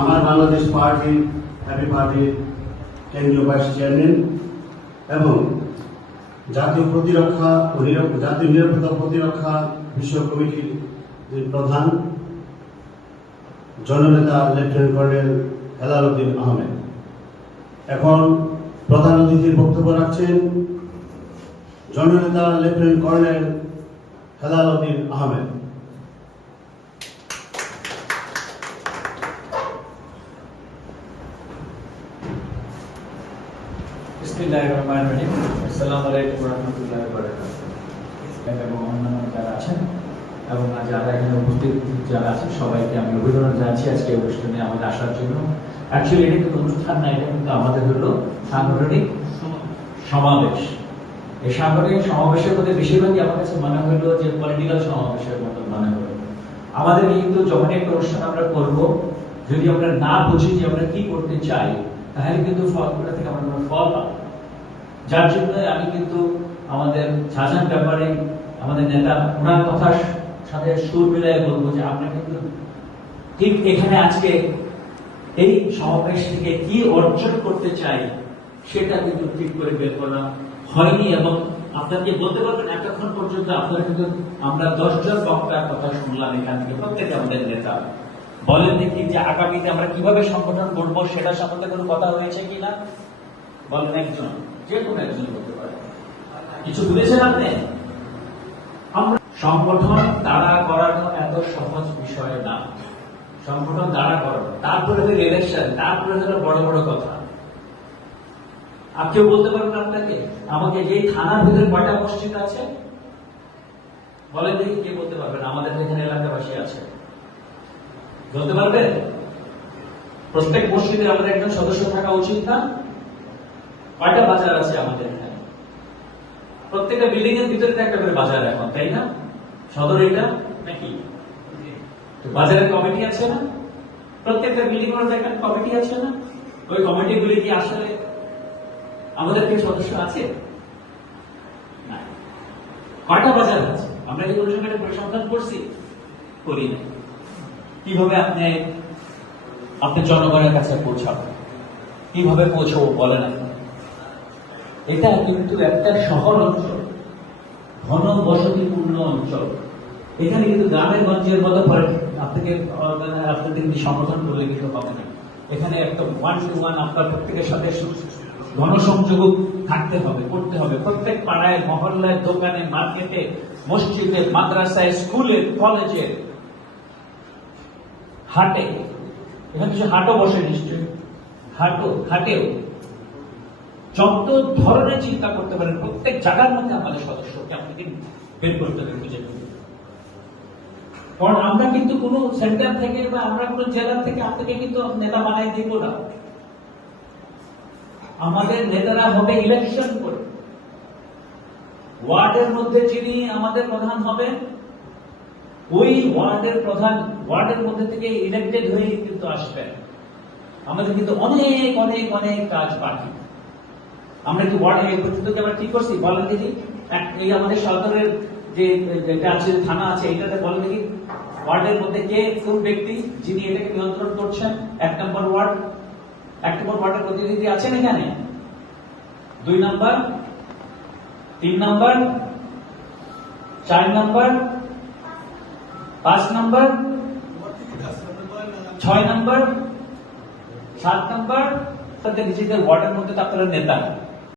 আমার Bangladesh party happy পার্টির কেন্দ্রীয় ভাইস চেয়ারম্যান এবং জাতীয় প্রতিরক্ষা ও জাতীয় নিরাপত্তা প্রতিরক্ষা বিশ্ব কমিটির প্রধান জননেতা লেফটেন্যান্ট কর্নেল হেলাল উদ্দিন আহমেদ। এখন প্রধান অতিথির বক্তব্য রাখছেন জননেতা লেফটেন্যান্ট কর্নেল হেলাল উদ্দিন আহমেদ। আমাদের কিন্তু বেশিরভাগই আমার কাছে মনে হলো যে পলিটিক্যাল সমাবেশের মনে হলো। আমাদের কিন্তু যখন একটা অনুষ্ঠান আমরা করব, যদি আমরা না বুঝি যে আমরা কি করতে চাই, তাহলে কিন্তু ফলগুলো থেকে আমরা ফল পাবো। যার জন্য আমি কিন্তু আমাদের শাহজাহান ব্যাপারে আমাদের নেতা, ওনার কথার সাথে সুর মিলাই বলব যে আমরা কিন্তু ঠিক এখানে আজকে এই সমাবেশ থেকে কি অর্জন করতে চাই সেটা কিন্তু ঠিক করে বের করা হয়নি এবং আপনাকে বলতে পারবেন এতক্ষণ পর্যন্ত আপনারা কিন্তু আমরা দশজন বক্তার কথা শুনলাম এখান থেকে, প্রত্যেকে আমাদের নেতা। বলেন দেখি যে আগামীতে আমরা কীভাবে সংগঠন করব সেটা সম্বন্ধে কোনো কথা হয়েছে কিনা? বলেন একজন। যে কোনো একজন পারে। কিছু আপনি? আমরা সংগঠন করানো এত সহজ বিষয় না। সংগঠন করানো, তারপরে ইলেকশন তারপরে বড় বড় কথা। বলতে পারবেন আপনাকে? আমাকে যেই থানার ভিতরে কয়টা মসজিদ আছে? বলেন দেখি কে বলতে পারবেন আমাদের এখানে এলাকাবাসী আছে। বলতে পারবেন? প্রত্যেক মসজিদে আমাদের একজন সদস্য থাকা উচিত না? কয়টা বাজার আছে আমাদের এখানে? প্রত্যেকটা বিল্ডিং এর ভিতরে একটা করে বাজার এখন, তাই না? সদর এটা নাকি? বাজারের কমিটি আছে না? প্রত্যেকটা বিল্ডিং এর একটা কমিটি আছে না? ওই কমিটিগুলি কি আসলে আমাদের কি সদস্য আছে? কয়টা বাজার আছে? আমরা কি কোনো পরিসংখ্যান করছি? করি না কীভাবে আপনি আপনি জনগণের কাছে পৌঁছাবেন? কীভাবে পৌঁছবো বলেন আপনি? এটা কিন্তু একটা শহর অঞ্চল, ঘন বসতিপূর্ণ অঞ্চল। এখানে কিন্তু গ্রামের গঞ্জের মতো আপনাকে, আপনাদের সংগঠন করলে কিন্তু হবে না? এখানে একটা ওয়ান টু ওয়ান আপনার প্রত্যেকের সাথে গণসংযোগ থাকতে হবে, করতে হবে। প্রত্যেক পাড়ায়, মহল্লায়, দোকানে, মার্কেটে, মসজিদে, মাদ্রাসায়, স্কুলে, কলেজে, হাটে, এখানে কিছু হাটও বসে নিশ্চয়ই। হাটও, হাটেও। যত ধরনের চিন্তা করতে পারেন, প্রত্যেক জায়গার মধ্যে আমাদের সদস্যকে আপনাকে বের করতে হবে খুঁজে। কারণ আমরা কিন্তু কোনো সেন্টার থেকে বা আমরা কোনো জেলা থেকে আপনাকে কিন্তু নেতা বানাই দিব না। আমাদের নেতারা হবে ইলেকশন করে। ওয়ার্ডের মধ্যে যিনি আমাদের প্রধান হবেন, ওই ওয়ার্ডের প্রধান, ওয়ার্ডের মধ্যে থেকে ইলেক্টেড হয়ে কিন্তু আসবেন। আমাদের কিন্তু অনেক অনেক অনেক কাজ বাকি। আমরা কি ওয়ার্ডে এই পর্যন্ত আমরা কি করছি? বলেন দেখি। এই আমাদের সরকারের যে আছে, থানা আছে এটাতে বলেন দেখি। ওয়ার্ডের মধ্যে কে, কোন ব্যক্তি যিনি এটাকে নিয়ন্ত্রণ করছেন? এক নম্বর ওয়ার্ড এক নম্বর ওয়ার্ডের প্রতিনিধি আছেন এখানে? দুই নম্বর। তিন নম্বর। চার নম্বর। পাঁচ নম্বর। ছয় নম্বর। সাত নম্বর। তাদের নিজেদের ওয়ার্ডের মধ্যে আপনারা নেতা।